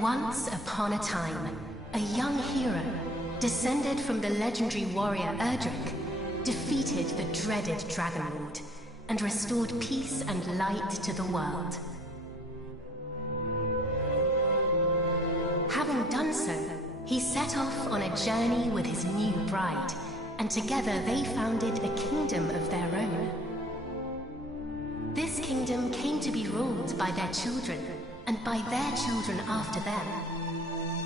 Once upon a time, a young hero, descended from the legendary warrior Erdrick, defeated the dreaded Dragon Lord and restored peace and light to the world. Having done so, he set off on a journey with his new bride, and together they founded a kingdom of their own. This kingdom came to be ruled by their children, and by their children after them.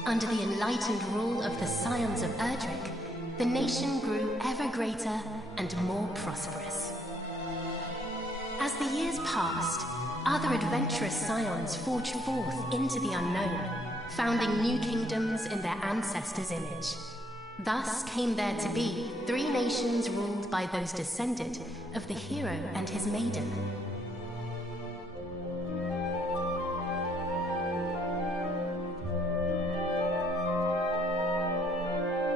Under the enlightened rule of the Scions of Erdrick, the nation grew ever greater and more prosperous. As the years passed, other adventurous Scions forged forth into the unknown, founding new kingdoms in their ancestors' image. Thus came there to be 3 nations ruled by those descended of the hero and his maiden.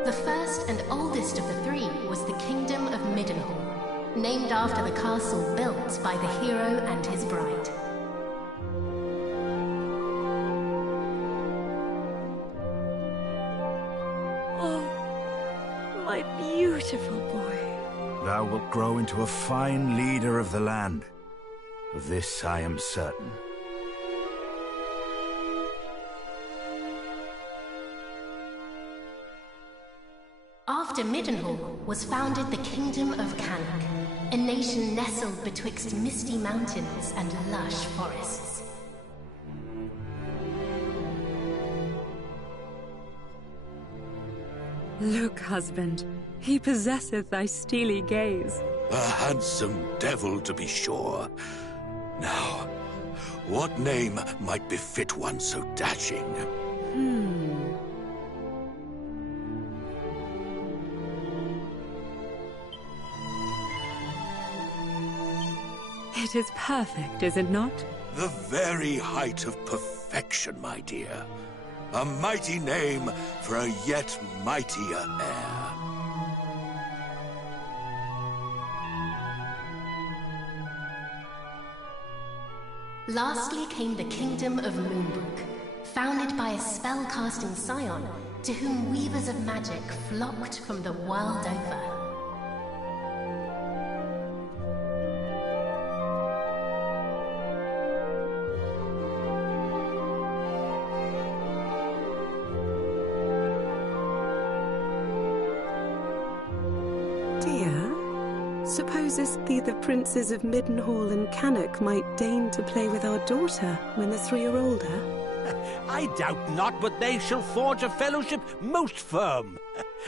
The first and oldest of the 3 was the Kingdom of Middenhall, named after the castle built by the hero and his bride. Oh, my beautiful boy. Thou wilt grow into a fine leader of the land. Of this I am certain. After Middenhall was founded the Kingdom of Cannock, a nation nestled betwixt misty mountains and lush forests. Look, husband, he possesseth thy steely gaze. A handsome devil, to be sure. Now, what name might befit one so dashing? It is perfect, is it not? The very height of perfection, my dear. A mighty name for a yet mightier heir. Lastly came the Kingdom of Moonbrook, founded by a spell-casting scion to whom weavers of magic flocked from the world over. Supposest thee the princes of Middenhall and Cannock might deign to play with our daughter when the 3 are older? I doubt not but they shall forge a fellowship most firm,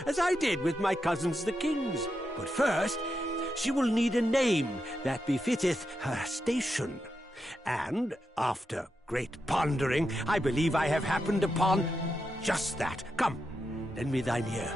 as I did with my cousins the kings. But first, she will need a name that befitteth her station. And, after great pondering, I believe I have happened upon just that. Come, lend me thine ear.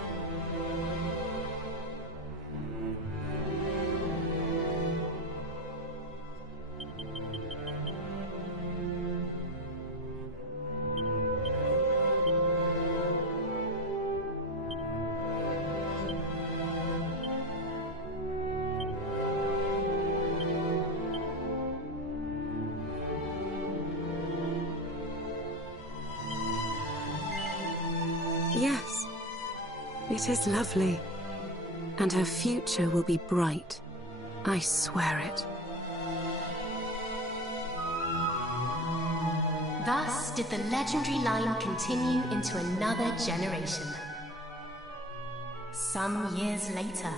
Yes, it is lovely, and her future will be bright. I swear it. Thus did the legendary line continue into another generation. Some years later,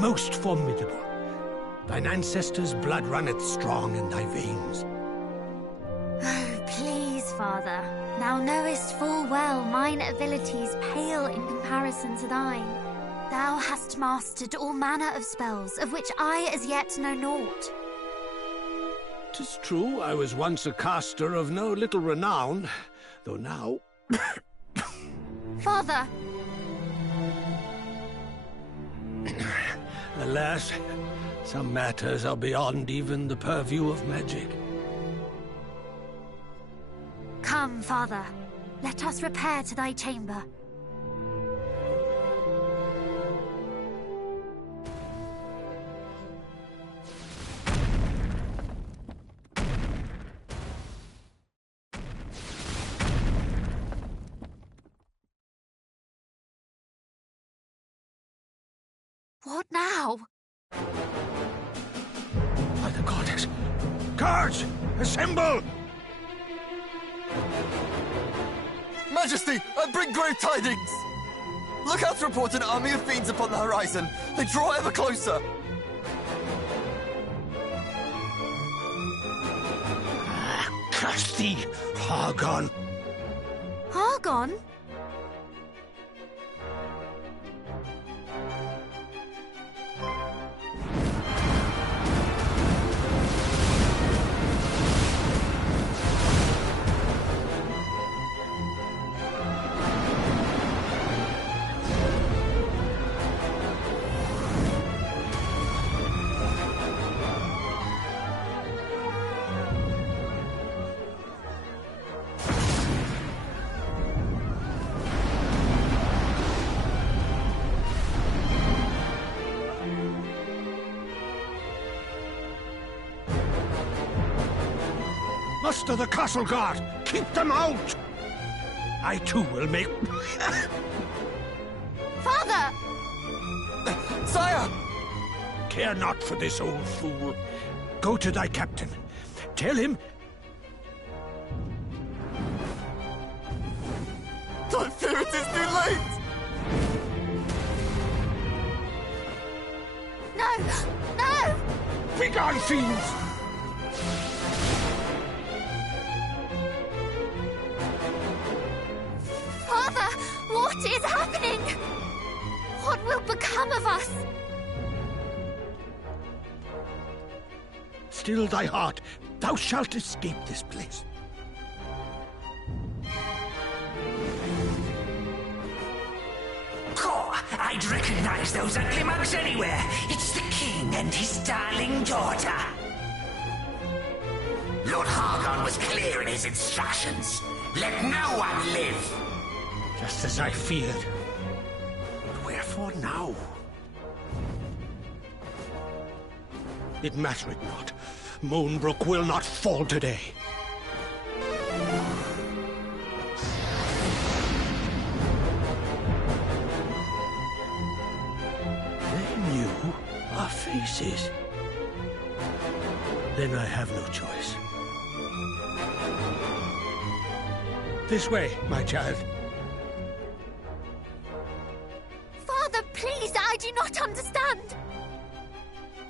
most formidable. Thine ancestors' blood runneth strong in thy veins. Oh, please, father. Thou knowest full well mine abilities pale in comparison to thine. Thou hast mastered all manner of spells, of which I as yet know naught. 'Tis true I was once a caster of no little renown, though now... Father! Alas, some matters are beyond even the purview of magic. Come, Father. Let us repair to thy chamber. What now? By the goddess! Guards! Assemble! Majesty, I bring grave tidings! Lookouts report an army of fiends upon the horizon. They draw ever closer. Curse thee, Hargon! Argon? Muster the castle guard! Keep them out! I too will make... Father! Sire! Care not for this old fool. Go to thy captain. Tell him... I fear it is too late! No! No! Begone, fiends! Father! What is happening? What will become of us? Still thy heart. Thou shalt escape this place. I'd recognize those ugly mugs anywhere. It's the king and his darling daughter. Lord Hargon was clear in his instructions. Let no one live. Just as I feared. But wherefore now? It mattereth not. Moonbrook will not fall today. They knew our faces. Then I have no choice. This way, my child. Father, please, I do not understand.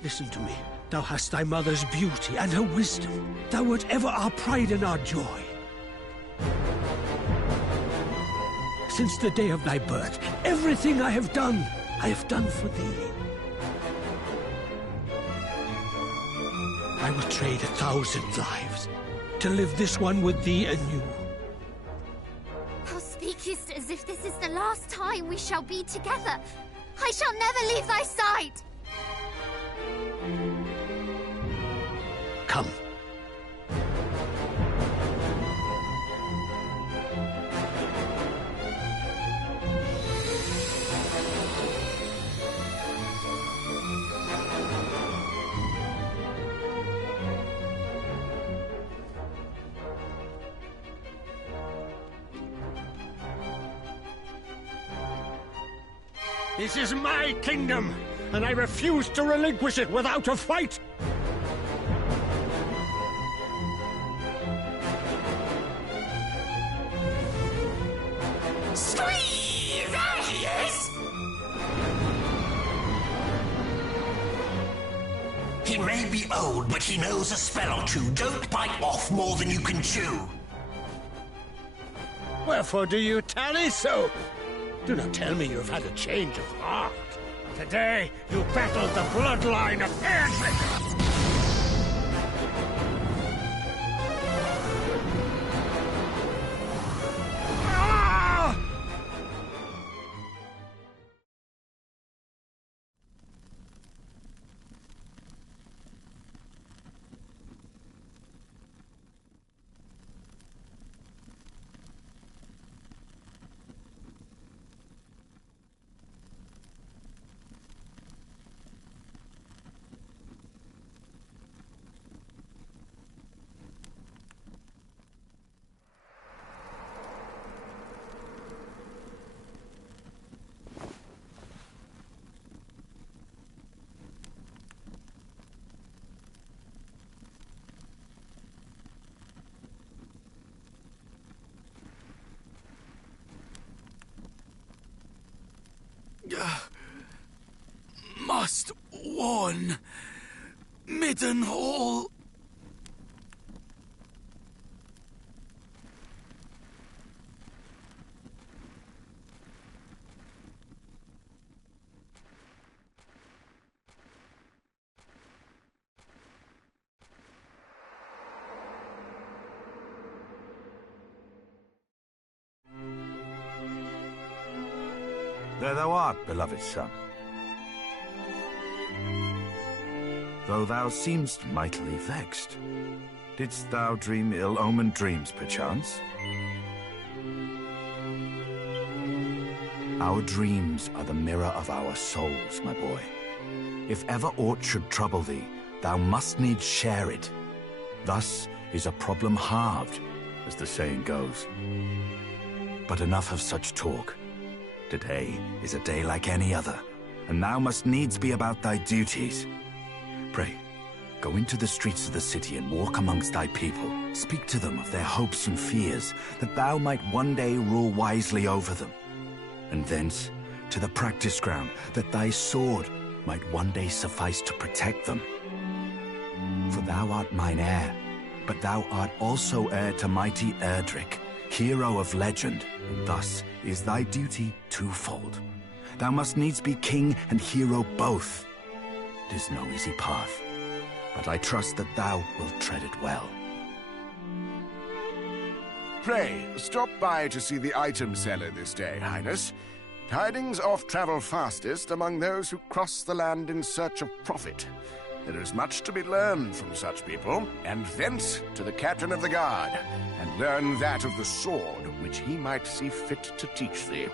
Listen to me. Thou hast thy mother's beauty and her wisdom. Thou wert ever our pride and our joy. Since the day of thy birth, everything I have done for thee. I would trade 1,000 lives to live this one with thee anew. Thou speakest as if this is the last time we shall be together. I shall never leave thy side. Come. This is my kingdom, and I refuse to relinquish it without a fight! Squeeze! There he is! He may be old, but he knows a spell or two. Don't bite off more than you can chew. Wherefore do you tarry so? Do not tell me you have had a change of heart. Today, you battled the bloodline of Erdrick! worn Middenhall. There thou art, beloved son. Though thou seem'st mightily vexed, didst thou dream ill-omened dreams, perchance? Our dreams are the mirror of our souls, my boy. If ever aught should trouble thee, thou must needs share it. Thus is a problem halved, as the saying goes. But enough of such talk. Today is a day like any other, and thou must needs be about thy duties. Pray, go into the streets of the city and walk amongst thy people. Speak to them of their hopes and fears, that thou might one day rule wisely over them. And thence to the practice ground, that thy sword might one day suffice to protect them. For thou art mine heir, but thou art also heir to mighty Erdrick, hero of legend, and thus is thy duty twofold. Thou must needs be king and hero both. It is no easy path, but I trust that thou wilt tread it well. Pray, stop by to see the item seller this day, Highness. Tidings oft travel fastest among those who cross the land in search of profit. There is much to be learned from such people, and thence to the captain of the guard, and learn that of the sword which he might see fit to teach thee.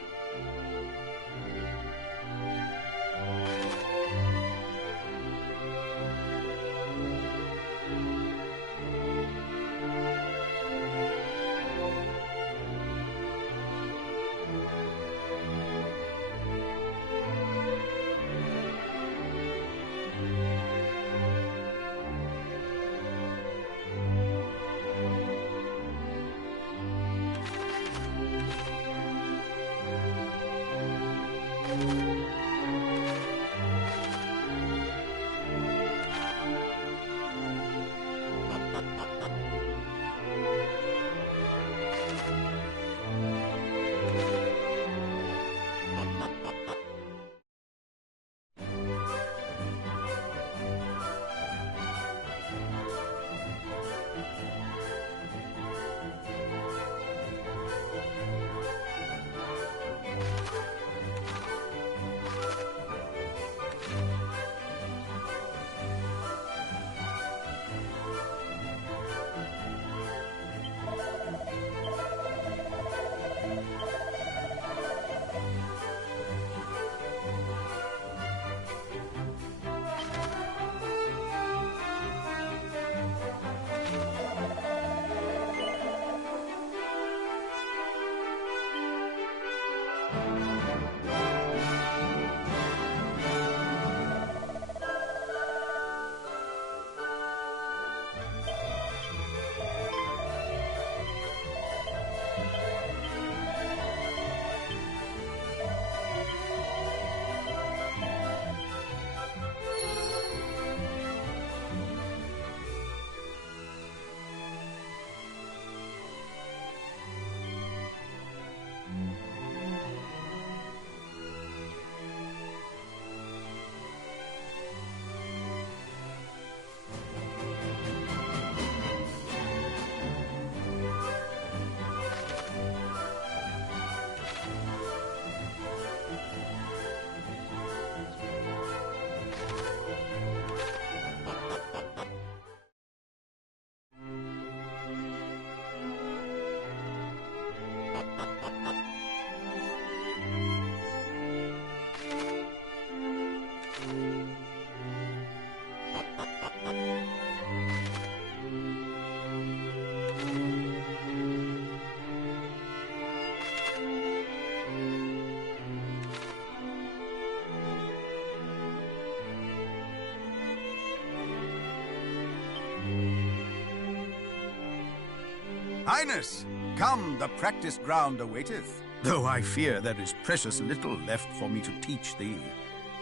Highness, come, the practice ground awaiteth. Though I fear there is precious little left for me to teach thee.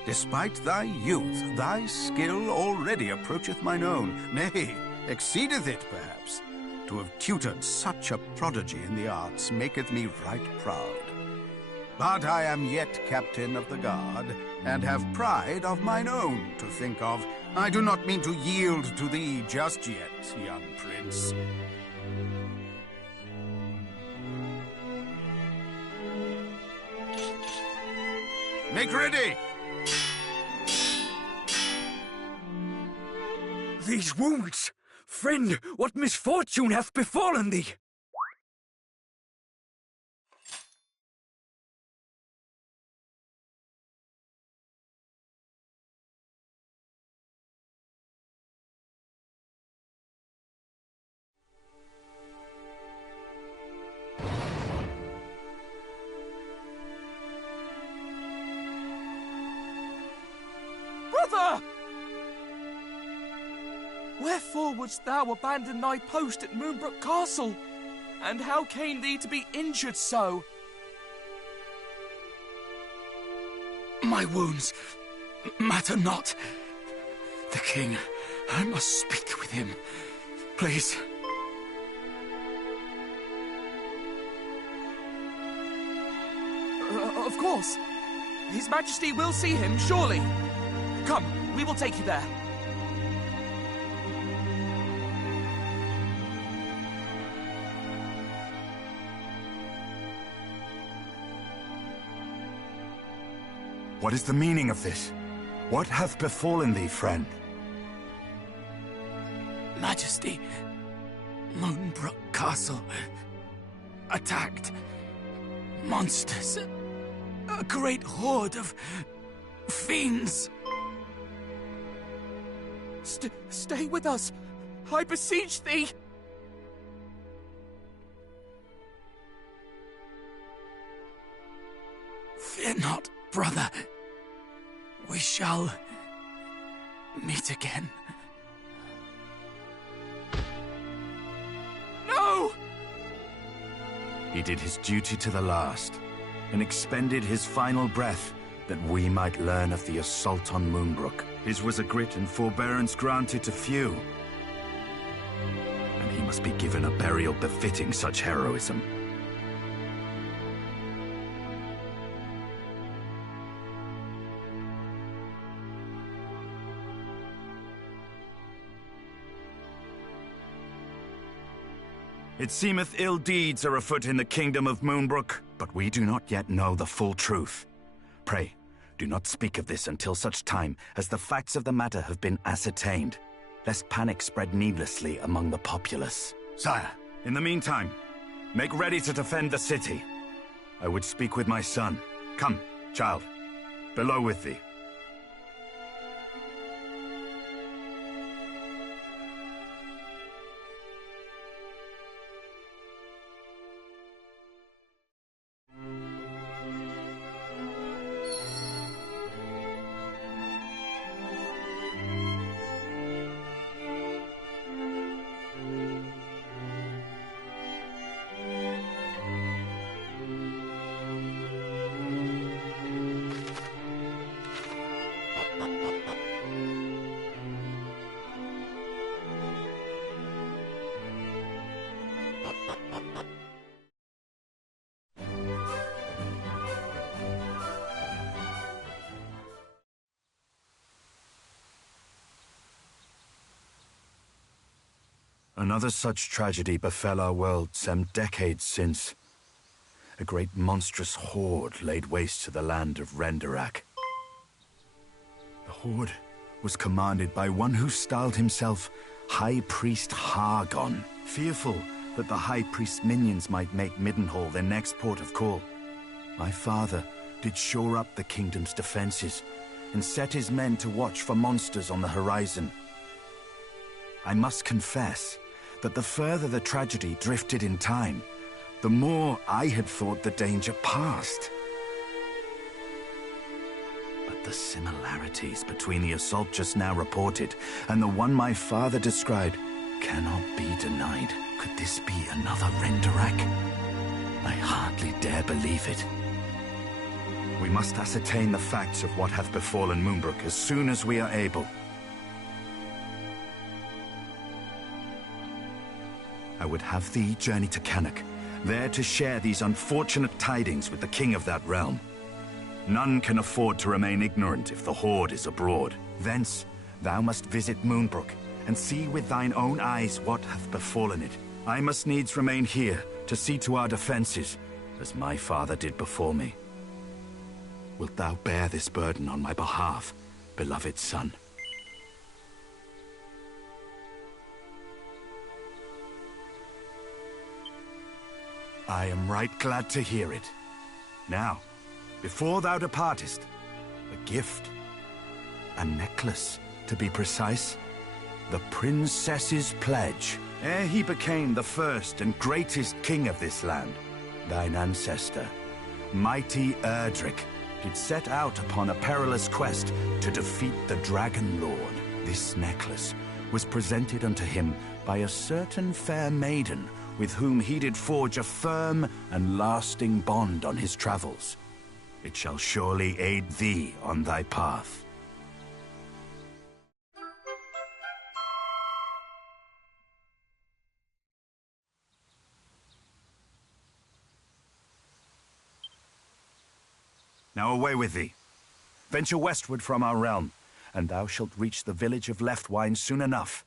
Despite thy youth, thy skill already approacheth mine own, nay, exceedeth it perhaps. To have tutored such a prodigy in the arts maketh me right proud. But I am yet captain of the guard, and have pride of mine own to think of. I do not mean to yield to thee just yet, young prince. Make ready! These wounds! Friend, what misfortune hath befallen thee? Brother! Wherefore wouldst thou abandon thy post at Moonbrook Castle? And how came thee to be injured so? My wounds matter not. The king, I must speak with him. Please. Of course. His Majesty will see him, surely. Come, we will take you there. What is the meaning of this? What hath befallen thee, friend? Majesty, Moonbrook Castle attacked. Monsters. A great horde of fiends. Stay with us. I beseech thee. Fear not, brother. We shall meet again. No! He did his duty to the last, and expended his final breath that we might learn of the assault on Moonbrook. His was a grit and forbearance granted to few, and he must be given a burial befitting such heroism. It seemeth ill deeds are afoot in the kingdom of Moonbrook, but we do not yet know the full truth. Pray, do not speak of this until such time as the facts of the matter have been ascertained, lest panic spread needlessly among the populace. Sire, in the meantime, make ready to defend the city. I would speak with my son. Come, child, below with thee. Another such tragedy befell our world some decades since. A great monstrous horde laid waste to the land of Renderak. The horde was commanded by one who styled himself High Priest Hargon, fearful that the High Priest's minions might make Middenhall their next port of call. My father did shore up the kingdom's defenses and set his men to watch for monsters on the horizon. I must confess that the further the tragedy drifted in time, the more I had thought the danger past. But the similarities between the assault just now reported and the one my father described cannot be denied. Could this be another Renderak? I hardly dare believe it. We must ascertain the facts of what hath befallen Moonbrook as soon as we are able. I would have thee journey to Cannock, there to share these unfortunate tidings with the king of that realm. None can afford to remain ignorant if the Horde is abroad. Thence, thou must visit Moonbrook, and see with thine own eyes what hath befallen it. I must needs remain here to see to our defenses, as my father did before me. Wilt thou bear this burden on my behalf, beloved son? I am right glad to hear it. Now, before thou departest, a gift. A necklace, to be precise. The princess's pledge. Ere he became the first and greatest king of this land, thine ancestor, mighty Erdrick, did set out upon a perilous quest to defeat the Dragon Lord. This necklace was presented unto him by a certain fair maiden with whom he did forge a firm and lasting bond on his travels. It shall surely aid thee on thy path. Now away with thee. Venture westward from our realm, and thou shalt reach the village of Leftwine soon enough.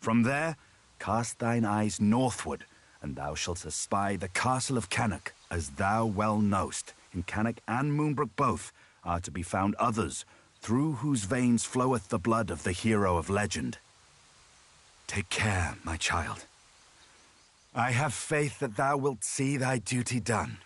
From there, cast thine eyes northward, and thou shalt espy the castle of Cannock. As thou well knowst, in Cannock and Moonbrook both are to be found others, through whose veins floweth the blood of the hero of legend. Take care, my child. I have faith that thou wilt see thy duty done.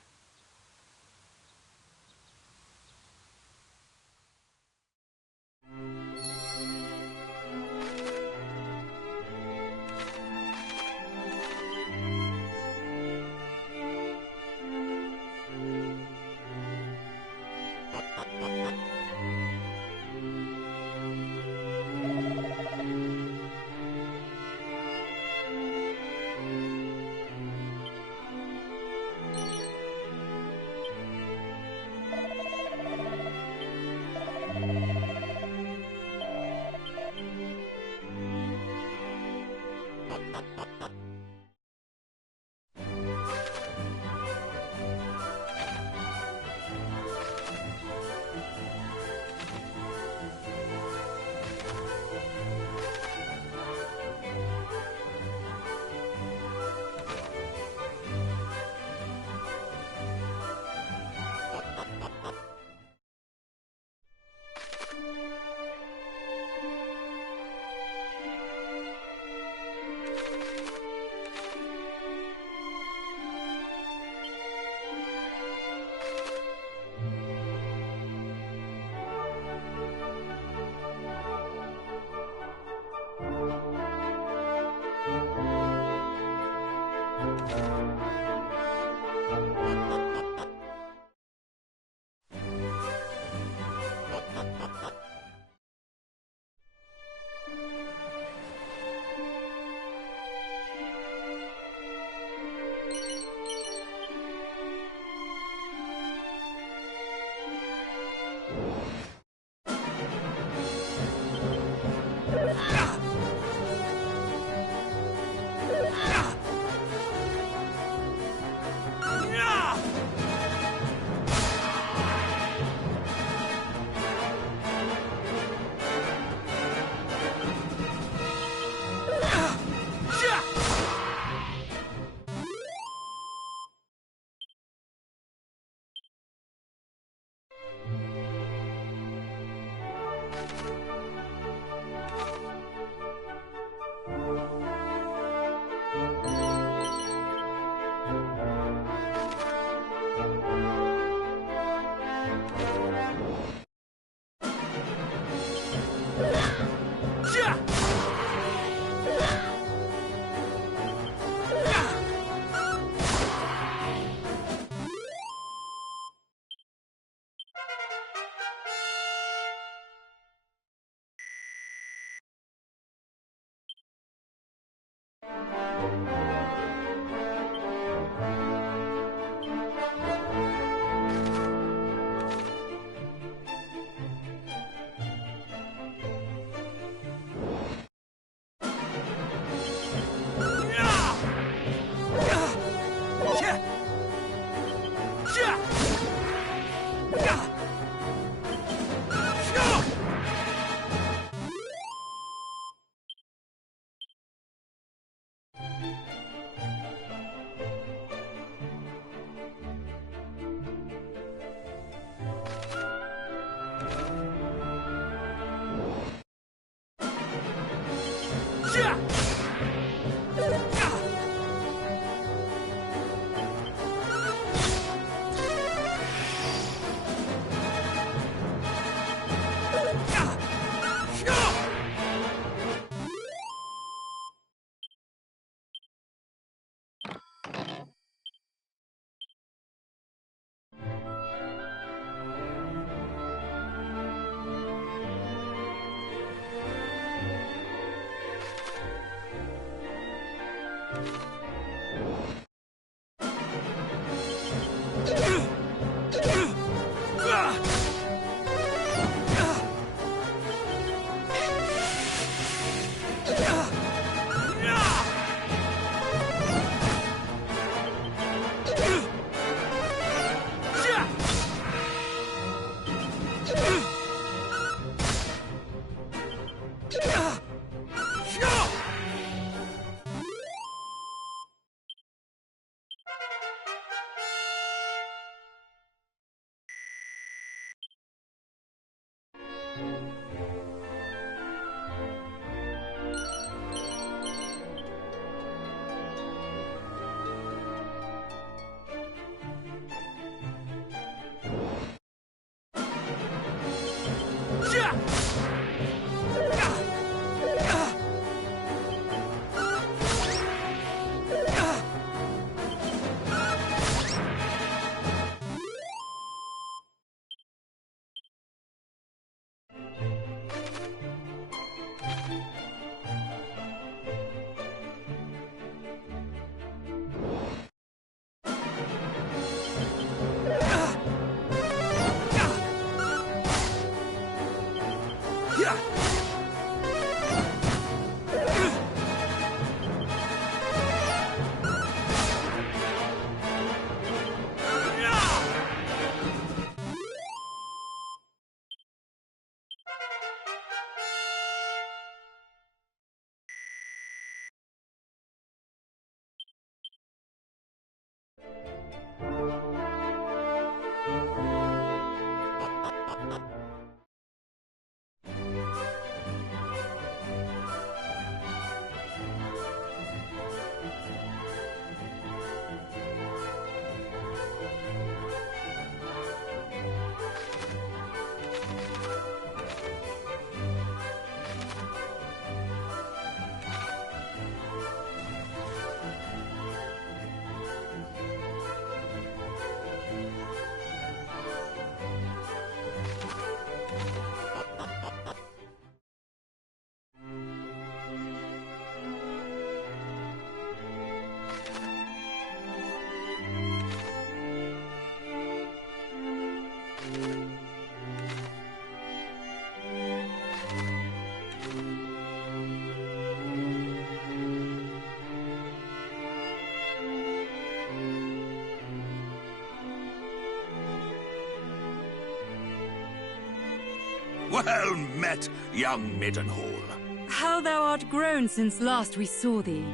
Well met, young Middenhall. How thou art grown since last we saw thee.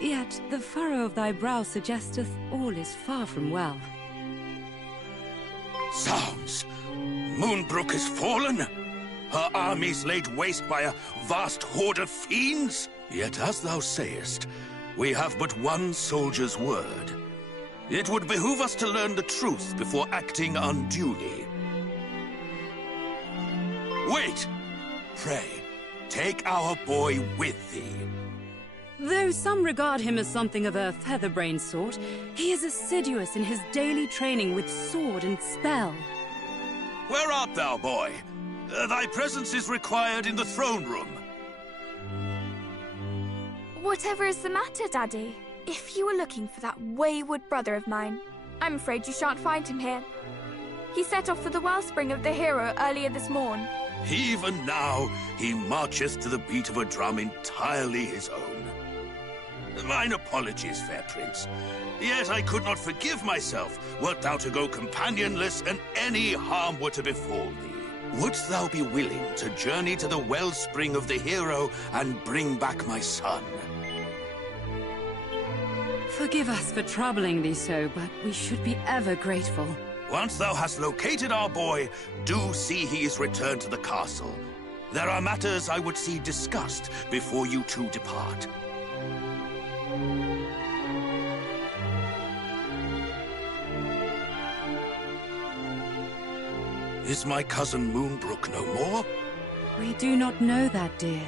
Yet the furrow of thy brow suggesteth all is far from well. Zounds! Moonbrook has fallen? Her armies laid waste by a vast horde of fiends? Yet as thou sayest, we have but one soldier's word. It would behoove us to learn the truth before acting unduly. Wait! Pray, take our boy with thee. Though some regard him as something of a featherbrained sort, he is assiduous in his daily training with sword and spell. Where art thou, boy? Thy presence is required in the throne room. Whatever is the matter, Daddy? If you were looking for that wayward brother of mine, I'm afraid you shan't find him here. He set off for the wellspring of the hero earlier this morn. Even now, he marcheth to the beat of a drum entirely his own. Mine apologies, fair prince. Yet I could not forgive myself wert thou to go companionless and any harm were to befall thee. Wouldst thou be willing to journey to the wellspring of the hero and bring back my son? Forgive us for troubling thee so, but we should be ever grateful. Once thou hast located our boy, do see he is returned to the castle. There are matters I would see discussed before you two depart. Is my cousin Moonbrook no more? We do not know that, dear.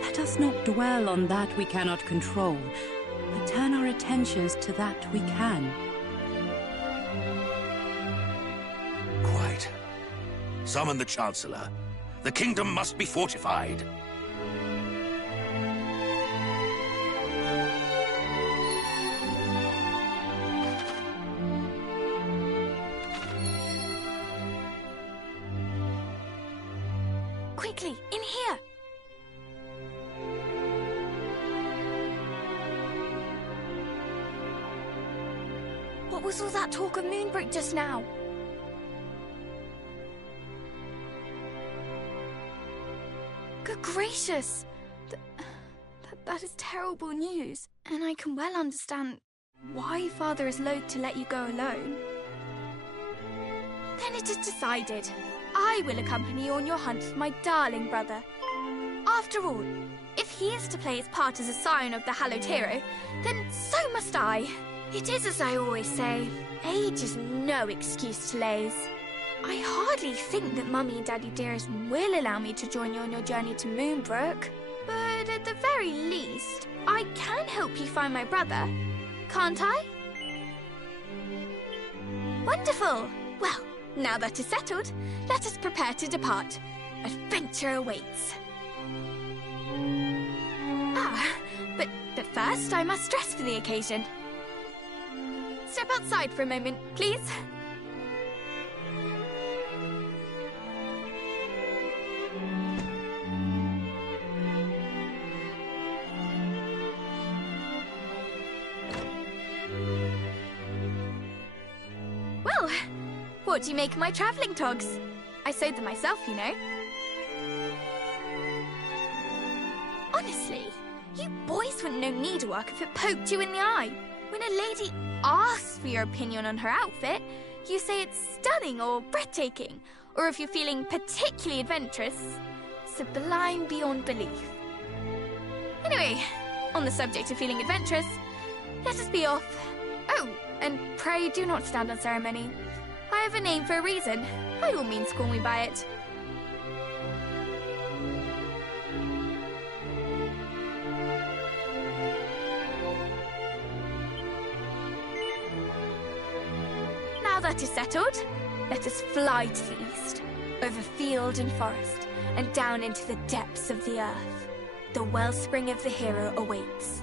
Let us not dwell on that we cannot control, but turn our attentions to that we can. Quite. Summon the Chancellor. The kingdom must be fortified. Quickly, in here! What was all that talk of Moonbrook just now? Good gracious! That is terrible news. And I can well understand why Father is loath to let you go alone. Then it is decided. I will accompany you on your hunt for my darling brother. After all, if he is to play his part as a scion of the hallowed hero, then so must I. It is as I always say, age is no excuse to laze. I hardly think that Mummy and Daddy Dearest will allow me to join you on your journey to Moonbrook. But at the very least, I can help you find my brother, can't I? Wonderful! Well, now that is settled, let us prepare to depart. Adventure awaits. But first I must dress for the occasion. Step outside for a moment, please. Well, what do you make of my travelling togs? I sewed them myself, you know. Honestly, you boys wouldn't know needlework if it poked you in the eye. When a lady asks for your opinion on her outfit, you say it's stunning or breathtaking, or if you're feeling particularly adventurous, sublime beyond belief. Anyway, on the subject of feeling adventurous, let us be off. Oh, and pray do not stand on ceremony. I have a name for a reason. By all means, call me by it. Now that is settled, let us fly to the east, over field and forest, and down into the depths of the earth. The wellspring of the hero awaits.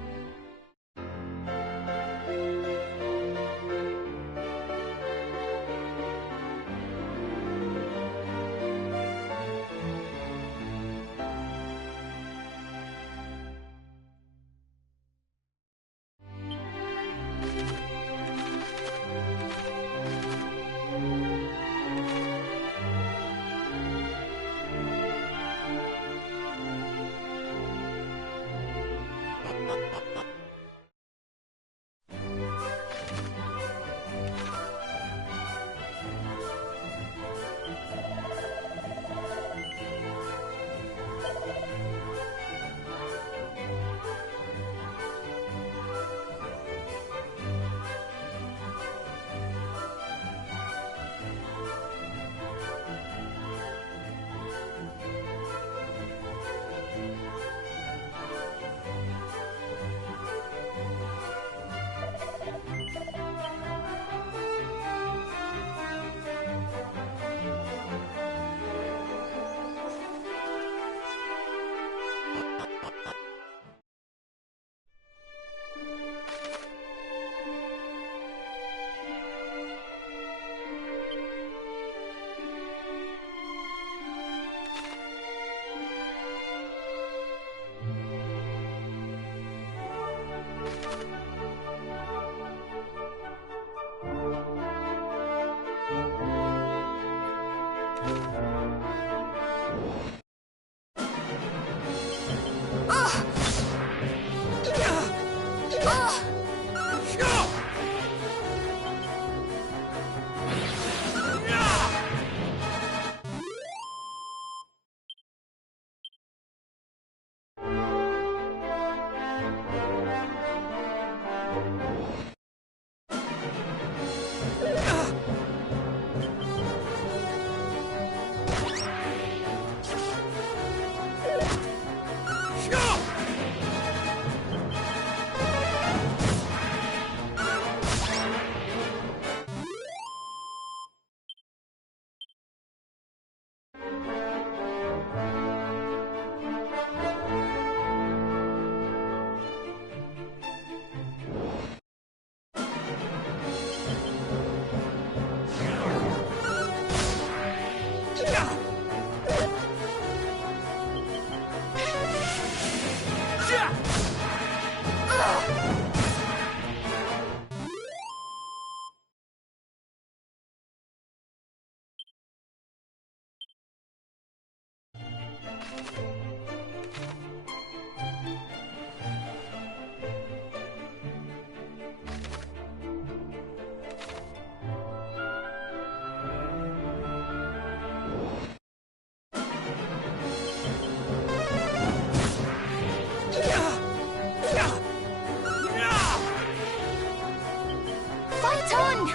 Fight on!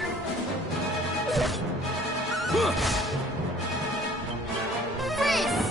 Frizz!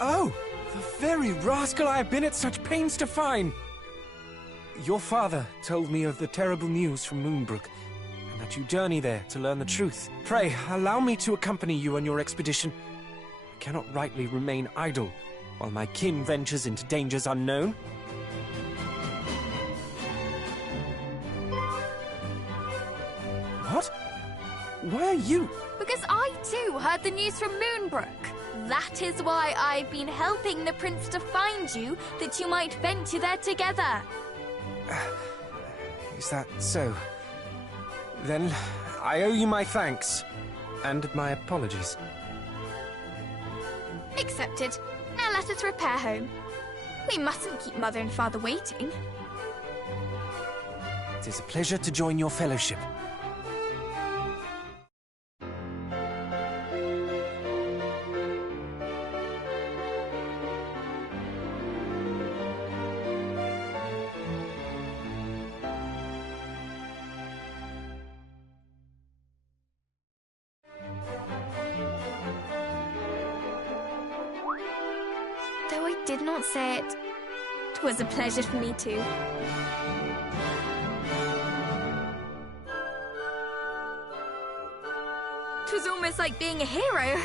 Oh! The very rascal I have been at such pains to find! Your father told me of the terrible news from Moonbrook, and that you journey there to learn the truth. Pray, allow me to accompany you on your expedition. I cannot rightly remain idle while my kin ventures into dangers unknown. What? Why are you? Because I too heard the news from Moonbrook. That is why I've been helping the prince to find you, that you might venture there together. Is that so? Then I owe you my thanks, and my apologies. Accepted. Now let us repair home. We mustn't keep Mother and Father waiting. It is a pleasure to join your fellowship. I did not say it. 'Twas a pleasure for me too. 'Twas almost like being a hero.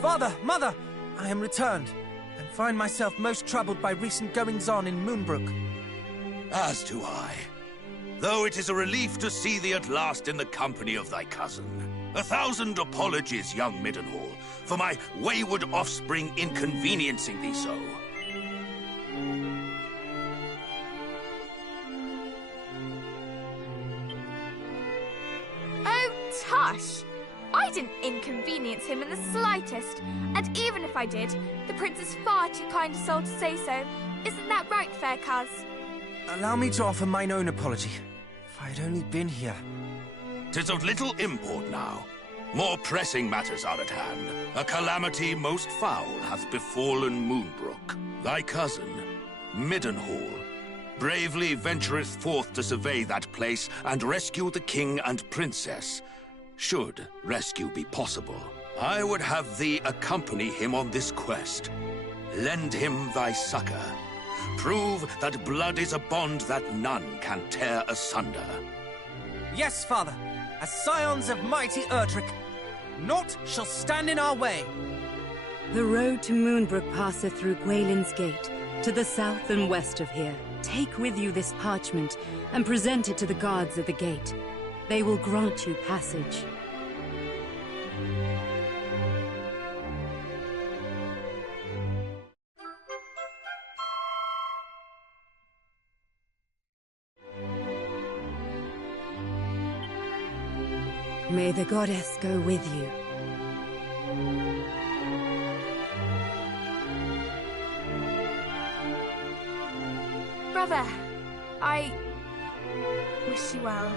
Father, Mother, I am returned, and find myself most troubled by recent goings-on in Moonbrook. As do I. Though it is a relief to see thee at last in the company of thy cousin. 1,000 apologies, young Middenhall, for my wayward offspring inconveniencing thee so. Oh, tush! I didn't inconvenience him in the slightest, and even if I did, the prince is far too kind a soul to say so. Isn't that right, fair cuz? Allow me to offer mine own apology. If I had only been here. 'Tis of little import now. More pressing matters are at hand. A calamity most foul hath befallen Moonbrook. Thy cousin, Middenhall, bravely ventureth forth to survey that place and rescue the king and princess. Should rescue be possible, I would have thee accompany him on this quest. Lend him thy succor. Prove that blood is a bond that none can tear asunder. Yes, Father. As scions of mighty Erdrick, naught shall stand in our way. The road to Moonbrook passeth through Gwaelin's Gate, to the south and west of here. Take with you this parchment, and present it to the guards at the gate. They will grant you passage. May the goddess go with you. Brother, I wish you well.